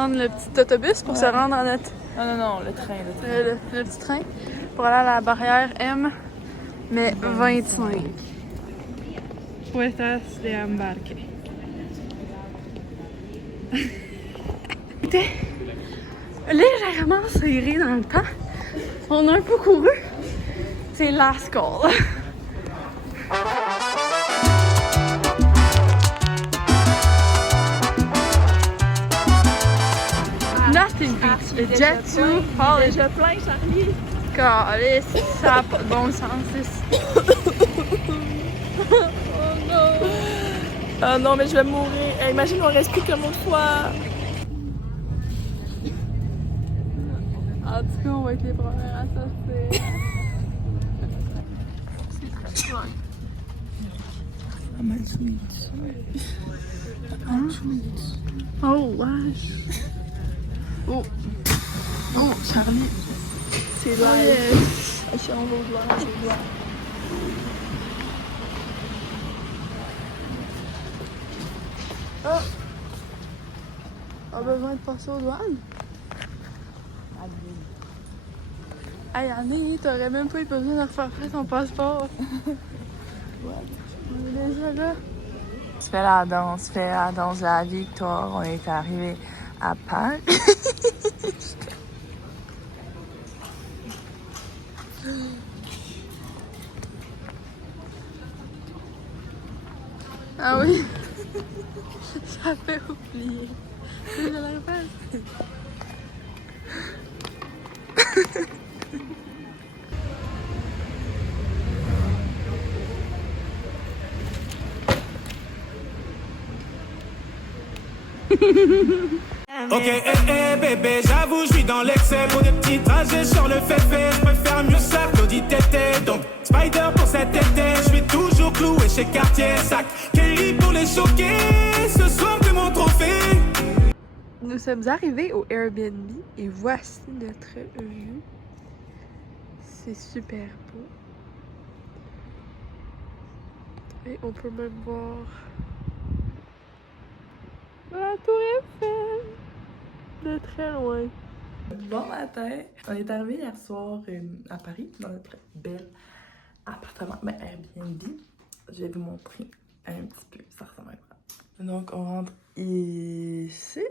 prendre le petit autobus pour se rendre à notre... Non, le train. Le petit train pour aller à la barrière M, mais 25. Puestas de embarque. C'était légèrement serré dans le temps. On a un peu couru. C'est last call. Nothing beats a jet to Hollywood. Déjà plein, Charlie. Calisse, ça n'a pas de bon sens. Oh non, mais je vais mourir. Hey, imagine, on reste plus comme autrefois. En tout cas, on va être les premières à sortir. Oh, wesh. Oh, Charlie. C'est live. Je on va au doigt, je vais au doigt. Oh! On a besoin de passer aux douanes? Hey Annie, t'aurais même pas eu besoin de refaire faire ton passeport. On est déjà là. Fais la danse de la victoire. On est arrivé à Pâques. Ah oui! J'avais oublié. Je le répète. Ok, bébé, j'avoue, je suis dans l'excès. Pour des petits trajets sur le féfé, je préfère mieux ça Claudie Tété. Donc, Spider pour cet été, je suis toujours cloué chez Cartier. Sac, Kelly pour les choquer. Ce soir, c'est mon trophée. Nous sommes arrivés au Airbnb et voici notre vue. C'est super beau. Et on peut même voir la tour Eiffel de très loin. Bon matin. On est arrivé hier soir à Paris, dans notre bel appartement, Airbnb. Je vais vous montrer un petit peu, ça ressemble à quoi. Donc, on rentre ici.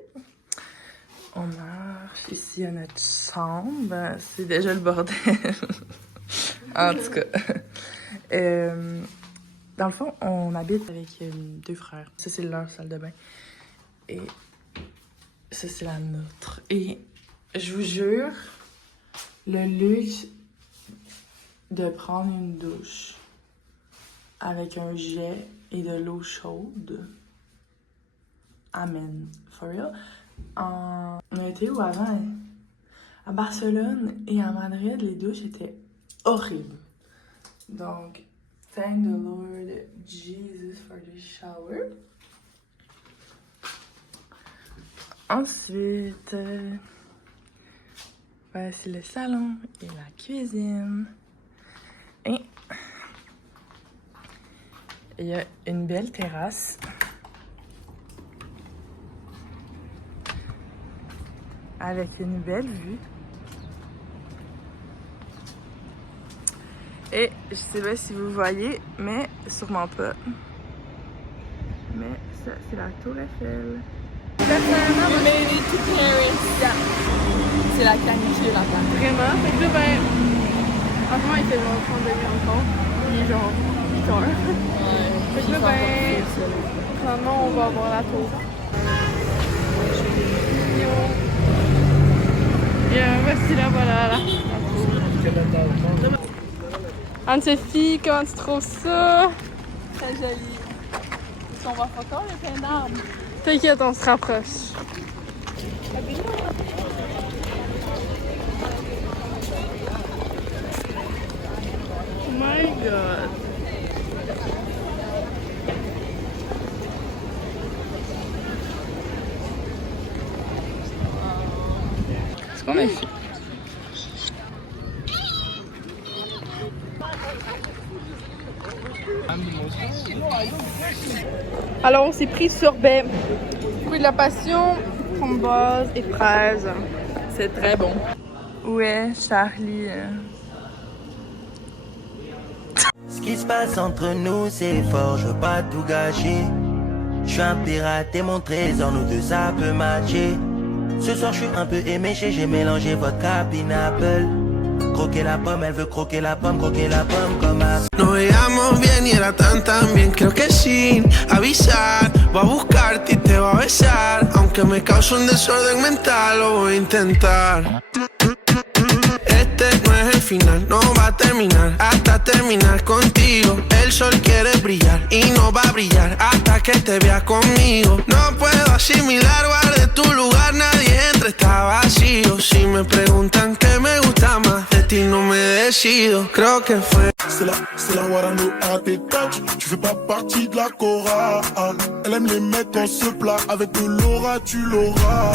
On marche ici à notre chambre. C'est déjà le bordel. En tout cas. Dans le fond, on habite avec deux frères. Ça, c'est leur salle de bain. Et ça, c'est la nôtre. Et je vous jure, le luxe de prendre une douche avec un jet et de l'eau chaude. Amen. For real. On a été où avant? À Barcelone et à Madrid, les douches étaient horribles. Donc, thank the Lord Jesus for the shower. Ensuite, voici le salon et la cuisine. Et il y a une belle terrasse. Avec une belle vue. Et je sais pas si vous voyez, mais sûrement pas. Mais ça, c'est la tour Eiffel. Personnellement, made it to Paris. Yeah. C'est la canicule là-bas. vraiment. Fait que là, ben, en ce moment, il fait genre 30 degrés encore. Il est genre 8 heures. Ouais. Fait que là, ben, finalement, on va avoir la tour. Et voici là, voilà, la tour. Anne-Sophie, comment tu trouves ça? Très joli. On va encore les plein d'arbres. T'inquiète, on se rapproche. Oh my god. Qu'est-ce qu'on a fait? Alors on s'est pris sorbet, fruit de la passion, framboise et fraise. C'est très bon. Ouais, Charlie. Ce qui se passe entre nous, c'est fort, je veux pas tout gâcher. Je suis un pirate et mon trésor, nous deux ça peut matcher. Ce soir je suis un peu éméché, j'ai mélangé vodka, pineapple. Croquer la pomme, elle veut croquer la pomme comme un... Nos veíamos bien y era tan bien, creo que sin avisar voy a buscarte y te voy a besar. Aunque me cause un desorden mental, lo voy a intentar. Este no es el final, no va a terminar hasta terminar contigo. El sol quiere brillar y no va a brillar hasta que te veas conmigo. No puedo asimilar, guardé tu lugar, nadie entra, está vacío. Si me preguntan qué me gusta más, de ti no me decido, creo que fue. C'est la Warano à tes touch. Tu fais pas partie de la chorale. Elle aime les mecs en ce plat. Avec de l'aura, tu l'auras.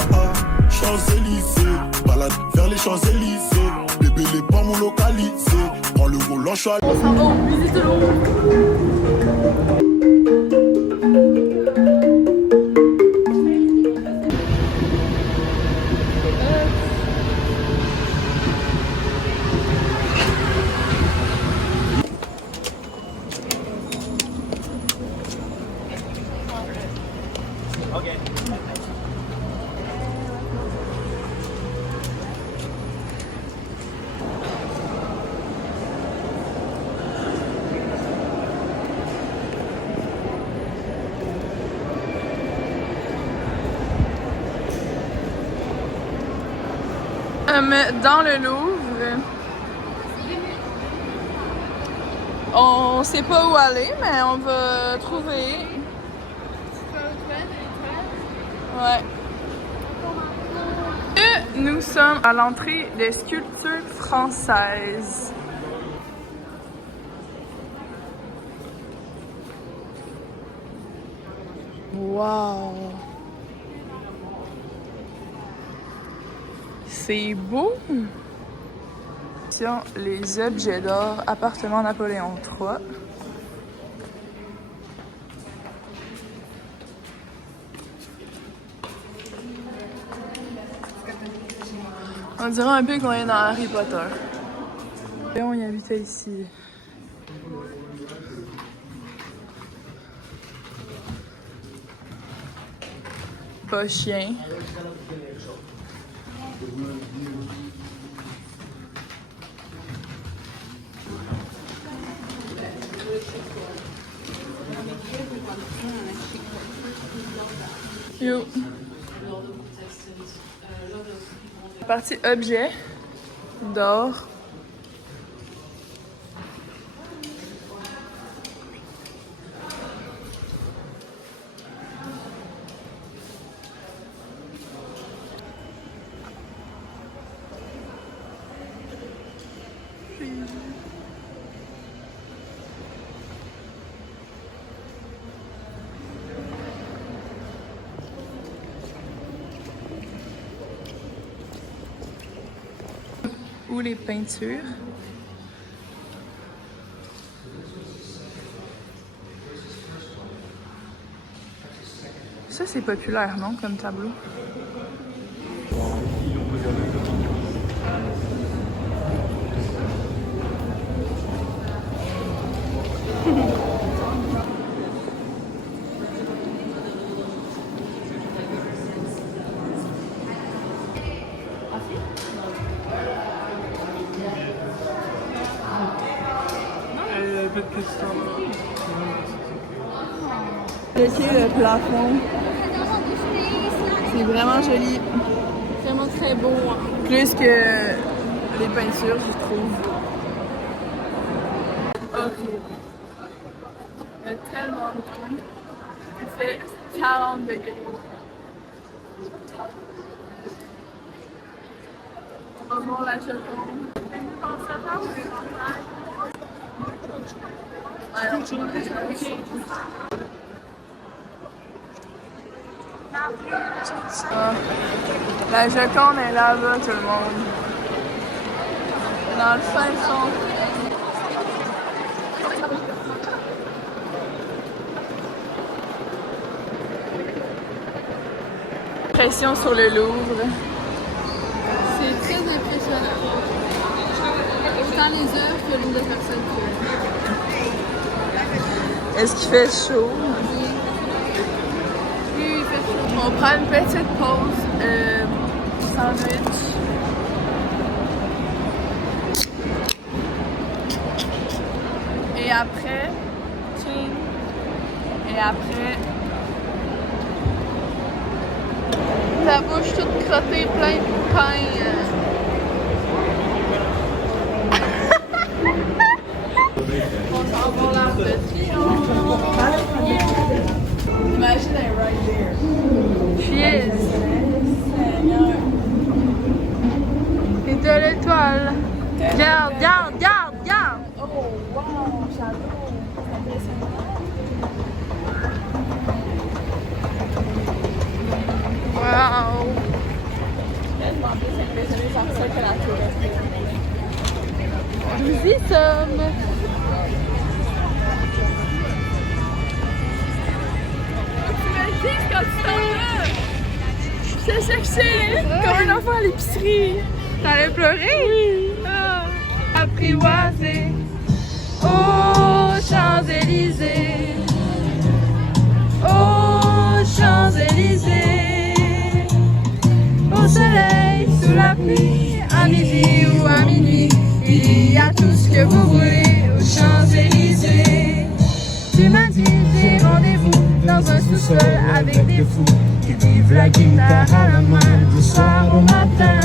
Champs-Élysées, balade vers les Champs-Élysées. Bébé, les pommes localisées. Prends le volant, je suis à... On s'en va, on visite l'eau. Dans le Louvre, on sait pas où aller, mais on va trouver. Ouais. Et nous sommes à l'entrée des sculptures françaises. Wow! C'est beau! Les objets d'or, appartement Napoléon III. On dirait un peu qu'on est dans Harry Potter. Et on y habitait ici. Pas chien. Yo. La partie objet d'or. Ou les peintures. Ça, c'est populaire, non, comme tableau? Le plafond. C'est vraiment joli. Vraiment très beau. Plus que les peintures, je trouve. Ok. Il y a tellement de temps. Il fait 40 degrés. On va voir la Joconde. La Joconde est là-bas, tout le monde. Dans le fin fond. impressions sur le Louvre? C'est très impressionnant. Autant les œuvres que le nombre de personnes qui Est-ce qu'il fait chaud? Oui, il fait chaud. On prend une petite pause. Sandwich. Et après, tching. Et après, Ta bouche toute crottée, plein de pain. On s'en va l'Arc de Triomphe. imagine it right there. Cheers. Et de l'étoile. Regarde, regarde, regarde, regarde. Oh wow, j'adore. C'est impressionnant. Wow. Tellement plus impressionné par ça que la tour Eiffel. Nous y sommes. T'imagines quand tu t'en vas? Je t'ai cherché comme un enfant à l'épicerie. T'allais pleurer? Oui. Apprivoisé aux Champs-Élysées, aux Champs-Élysées, au soleil, sous la pluie, à midi ou à minuit, il y a tout ce que vous voulez aux Champs-Élysées. Tu m'as dit j'ai rendez-vous dans un sous-sol avec des fous qui vivent la guitare à la main du soir au matin.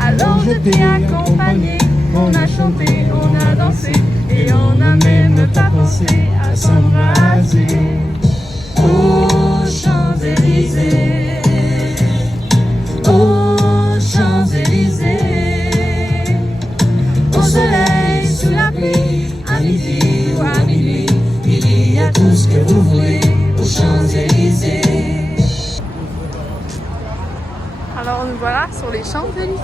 Alors je t'ai accompagné, on a chanté, on a dansé et on n'a même pas pensé à s'embraser. Aux Champs-Élysées, aux Champs-Élysées, au soleil, sous la pluie, à midi ou à minuit, il y a tout ce que vous voulez aux Champs-Élysées. Alors nous voilà sur les Champs-Élysées.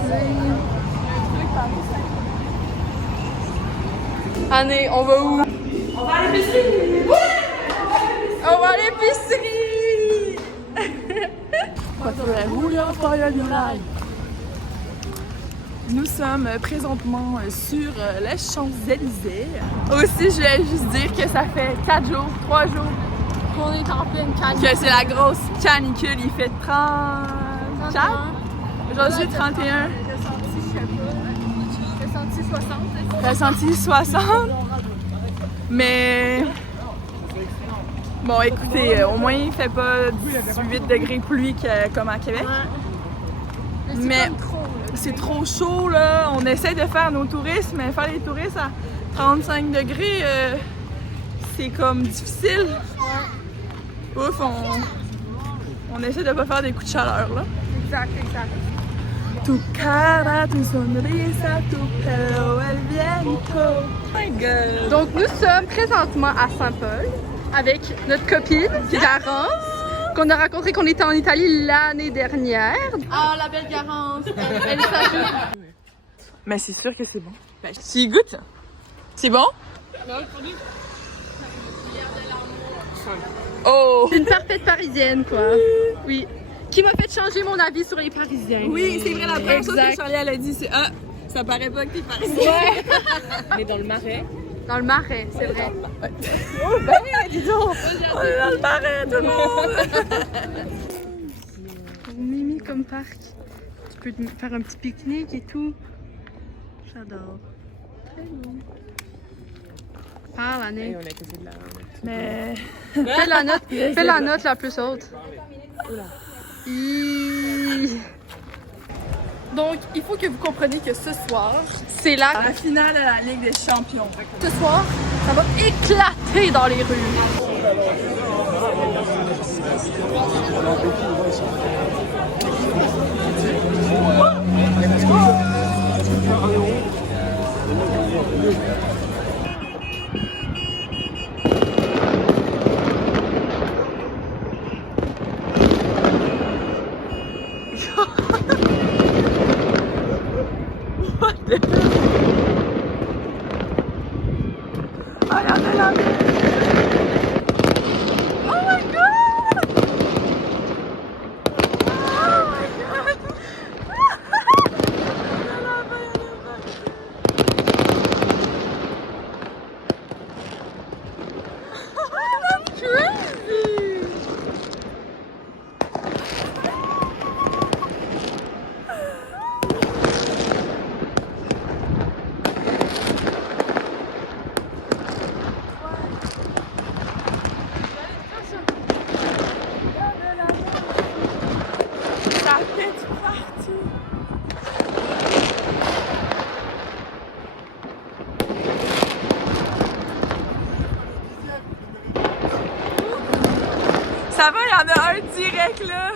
Anne, on va où? On va à l'épicerie! On va à l'épicerie! Nous sommes présentement sur les Champs-Élysées. Aussi, je voulais juste dire que ça fait 4 jours, 3 jours On est en pleine canicule. que c'est la grosse canicule. Il fait 34. Aujourd'hui, 31. Ressenti, je sais pas. Ressenti 60. Ressenti 60. Mais bon, écoutez, au moins il fait pas 18 degrés pluie comme à Québec. Mais c'est trop chaud là. On essaie de faire nos touristes, mais faire les touristes à 35 degrés, c'est comme difficile. Ouf, on essaie de pas faire des coups de chaleur là. Exact, exact. Tu cara, tu sonrisa, tu pelo, el viento. Oh my god. Donc nous sommes présentement à Saint-Paul avec notre copine Garance qu'on a rencontrée qu'on était en Italie l'année dernière. Ah la belle Garance, elle s'ajoute. Mais c'est sûr que c'est bon. Tu y goûtes? C'est bon? Oh! Une parfaite parisienne quoi. Oui. Qui m'a fait changer mon avis sur les Parisiens. Oui, c'est vrai, la première chose que Exact. Charlie elle a dit, c'est « Ah, ça paraît pas que t'es parisien. » Mais dans le marais. Dans le marais, c'est vrai. Oh ben oui, dis donc! On est dans le marais, tout le monde! Mimi comme parc. Tu peux te faire un petit pique-nique et tout. J'adore. Très beau. Parle, Anne. On a cassé de la. Mais... Fais la note la plus haute. Donc, il faut que vous compreniez que ce soir, c'est La finale à la Ligue des Champions. ce soir, ça va éclater dans les rues. Regardez la mer! Oh my god! Ah! direct là.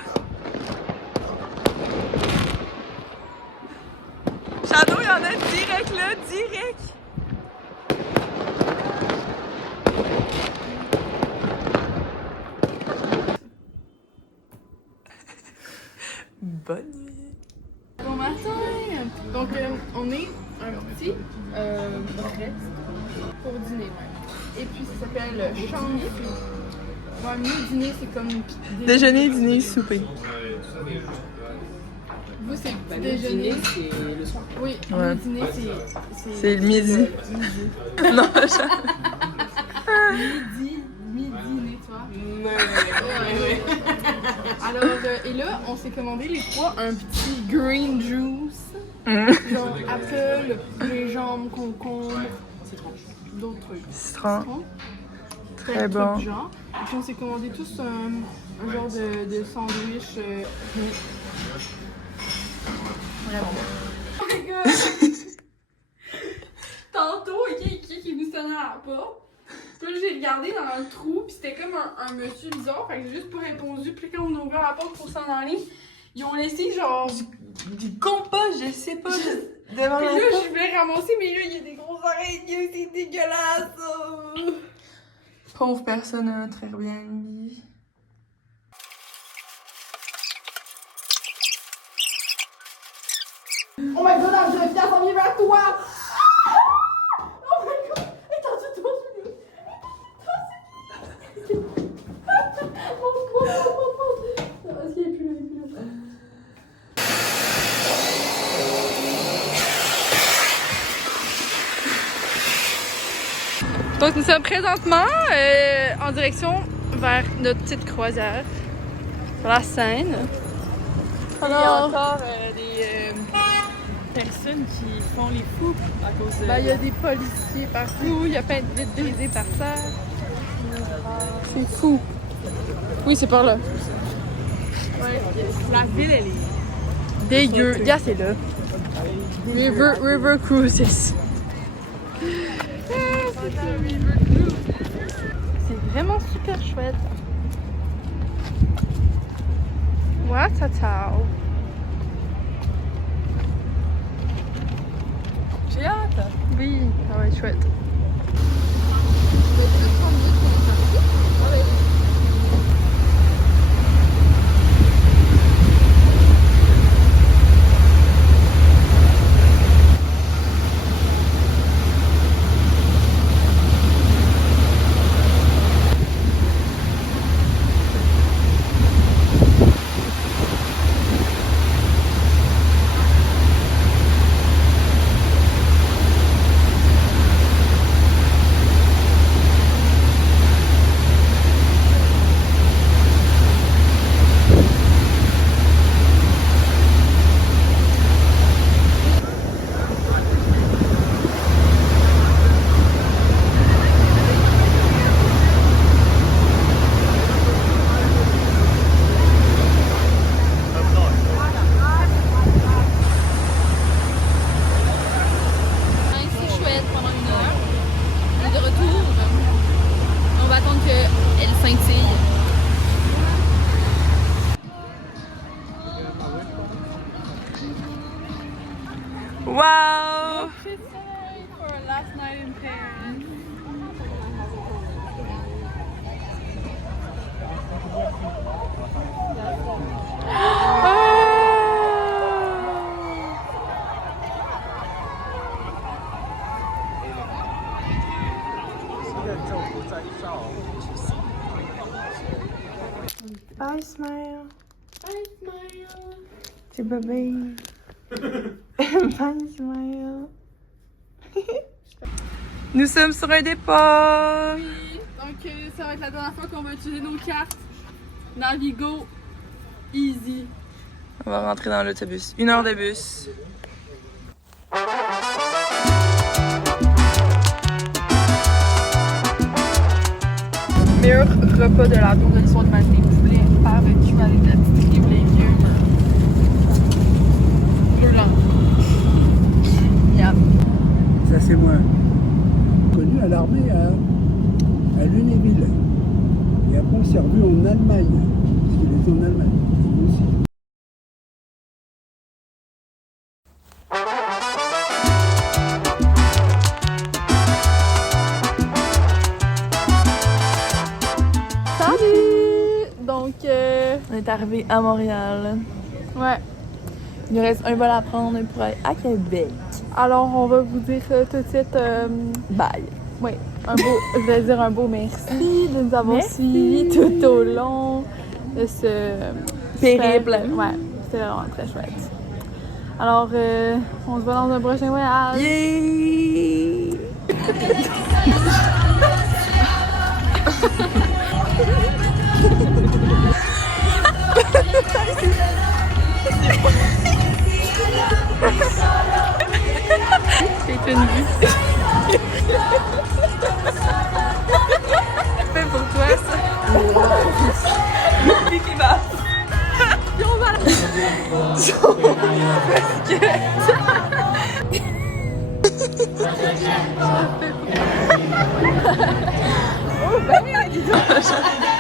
Shadow, il y en a direct là, direct. Bonne nuit. Bon matin! Donc, on est un petit reste pour dîner même. Et puis, ça s'appelle Champs. Ouais, mieux dîner, c'est comme Déjeuner, dîner, souper. Vous, c'est le déjeuner. C'est le soir. Oui, Ouais. le dîner, C'est le midi. Non, midi, toi. Ouais. Alors, et là, on s'est commandé les trois un petit green juice. Genre apple, gingembre, concombre, d'autres trucs. Citron. Très Plein de bon. trucs genre. Et puis on s'est commandé tous un genre de sandwich. Vraiment bon. Oh my god! Tantôt, il y a qui nous sonnait à la porte. Puis là, j'ai regardé dans le trou, puis c'était comme un monsieur bizarre. Fait que j'ai juste pas répondu. Puis quand on a ouvert la porte pour s'en aller, ils ont laissé genre Du compost, je sais pas. Devant Puis la là, porte. je voulais ramasser, mais là, il y a des grosses araignées, c'est dégueulasse! Pauvre personne a un très bien mis. Oh my god, je vais s'en vient vers toi! Ah! Oh my god! Attends, mon pauvre! Est-ce qu'il est plus là, il est plus là. Donc nous sommes présentement en direction vers notre petite croisière sur la Seine. Il y a encore des personnes qui font les fous à cause de. Ben, il y a des policiers partout, il y a plein de vitres brisées par terre. C'est fou. Oui, c'est par là. La ville, elle est. Dégueu. Regarde, c'est là. River Cruises. C'est vraiment super chouette. Watatao. J'ai hâte. Oui, ça va être chouette. Wow! For a last night in Paris. Bye, smile. Bye, smile. C'est bébé. Bye, smile. Nous sommes sur un départ. Oui, donc ça va être la dernière fois qu'on va utiliser nos cartes. Navigo Easy. On va rentrer dans l'autobus. 1 heure de bus. Meilleur repas de la tour de l'histoire de ma vie. Poulet, barbecue avec de la petite rive légumes. Brûlant. Yep. Ça c'est moi. Connu à l'armée à Lunéville. Et après on s'est revu en Allemagne. qu'il était en Allemagne. Moi aussi. Salut! Donc, On est arrivé à Montréal. ouais. Il nous reste un vol à prendre pour aller à Québec. Alors, on va vous dire tout de suite, Bye. oui, je voulais dire un beau merci de nous avoir Merci. suivis tout au long de ce Périple. Ouais, c'était vraiment très chouette. Alors, on se voit dans un prochain voyage. Yay! C'est une vue. Fait pour toi, ça. Oh, ben, dis donc.